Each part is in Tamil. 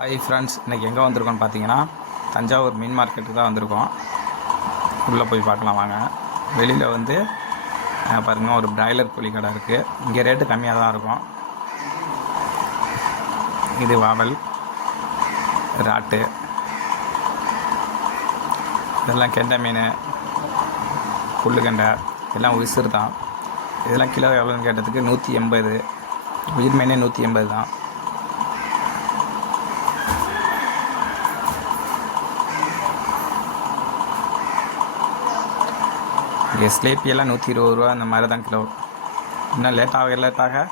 ஹாய் ஃப்ரெண்ட்ஸ், இன்றைக்கி எங்கே வந்திருக்கோன்னு பார்த்தீங்கன்னா தஞ்சாவூர் மீன் மார்க்கெட்டுக்கு தான் வந்திருக்கோம். உள்ளே போய் பார்க்கலாம் வாங்க. வெளியில் வந்து பாருங்கள், ஒரு பிராய்லர் கோழி கடை இருக்குது. இங்கே ரேட்டு கம்மியாக தான் இருக்கும். இது வாவல், ராட்டு, இதெல்லாம் கெண்டை மீன், புல்லுக்கெண்டை, எல்லாம் உயிர் தான். இதெல்லாம் கிலோ எவ்வளோன்னு கேட்டதுக்கு 180. உயிர் மீனே 180 தான். இங்கே ஸ்லேப்பியெல்லாம் 120 ரூபா அந்த மாதிரி தான் கிலோ. இன்னும் லேட்டாக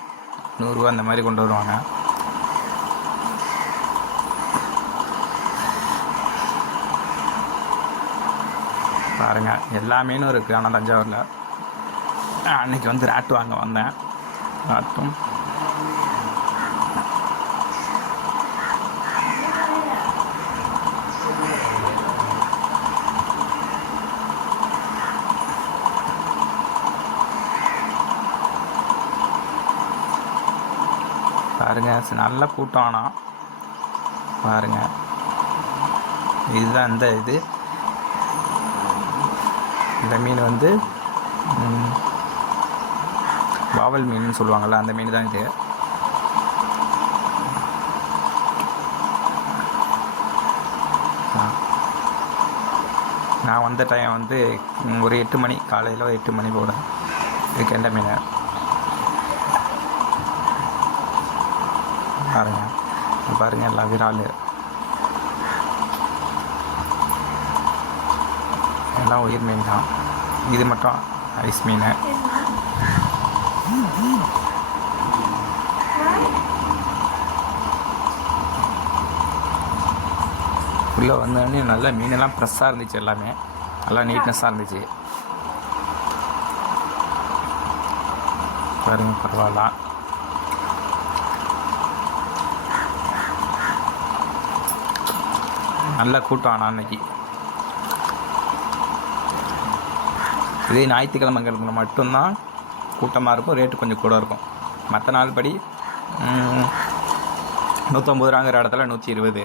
100 ரூபா அந்த மாதிரி கொண்டு வருவாங்க. பாருங்கள், எல்லா மீனும் இருக்குது. ஆனால் தஞ்சாவூரில் அன்றைக்கி வந்து ராட்டு வாங்க வந்தேன். ராட்டும் பாருங்கள், நல்ல கூட்டம். ஆனால் பாருங்கள், இதுதான் இந்த மீன் வந்து வாவல் மீன் சொல்லுவாங்கள்ல, அந்த மீன் தான் இது. நான் வந்த டைம் வந்து ஒரு 8 மணி, காலையில் 8 மணி போல. இது கெண்டை மீன். பாருங்கள் எல்லாம் விரால், எல்லாம் உயிர் மீன் தான். இது மட்டும் ஐஸ் மீன். உள்ளே வந்தோடனே நல்ல மீனெல்லாம் ஃப்ரெஷ்ஷாக இருந்துச்சு. எல்லாமே நல்லா நீட்னஸாக இருந்துச்சு. பாருங்கள், பரவாயில்ல. நல்ல கூட்டம். ஆனால் அன்னைக்கு இதே ஞாயிற்றுக்கிழமைங்களுக்கு மட்டும்தான் கூட்டமாக இருக்கும். ரேட்டு கொஞ்சம் கூட இருக்கும். மற்ற நாள் படி 150 ரூபாங்கிற இடத்துல 120,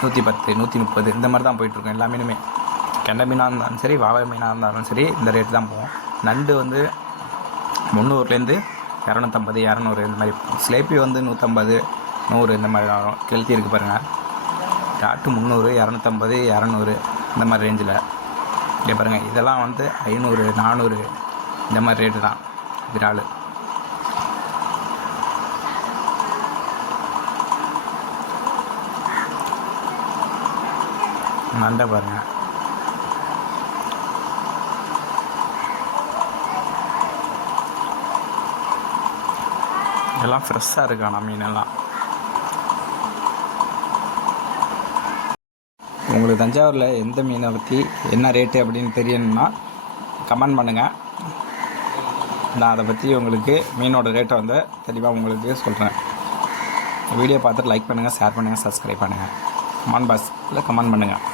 110, 130 இந்த மாதிரி தான் போயிட்டுருக்கோம். எல்லா மீனுமே, கெண்டை மீனாக இருந்தாலும் சரி, வாவல் மீனாக இருந்தாலும் சரி, இந்த ரேட்டு தான் போகும். நண்டு வந்து 300லேருந்து 250, 200 இந்த மாதிரி. ஸ்லேப்பி வந்து 150, 100 இந்த மாதிரி வரும். கெளுத்தி இருக்குது பாருங்கள். ராட்டு 300, 250, 200 இந்த மாதிரி ரேஞ்சில். இங்கே பாருங்கள், இதெல்லாம் வந்து 500, 400 இந்த மாதிரி ரேட்டு தான் விரால். நண்டை பாருங்கள், இதெல்லாம் ஃப்ரெஷ்ஷாக இருக்கு. ஆனால் மீனெல்லாம் உங்களுக்கு தஞ்சாவூரில் எந்த மீனை பற்றி என்ன ரேட்டு அப்படின்னு தெரியணும்னா கமெண்ட் பண்ணுங்கள். நான் அதை பற்றி உங்களுக்கு மீனோட ரேட்டை வந்து தெளிவாக உங்களுக்கு சொல்கிறேன். வீடியோ பார்த்துட்டு லைக் பண்ணுங்கள், ஷேர் பண்ணுங்கள், சப்ஸ்கிரைப் பண்ணுங்கள். கமெண்ட் பாக்ஸில் கமெண்ட் பண்ணுங்கள்.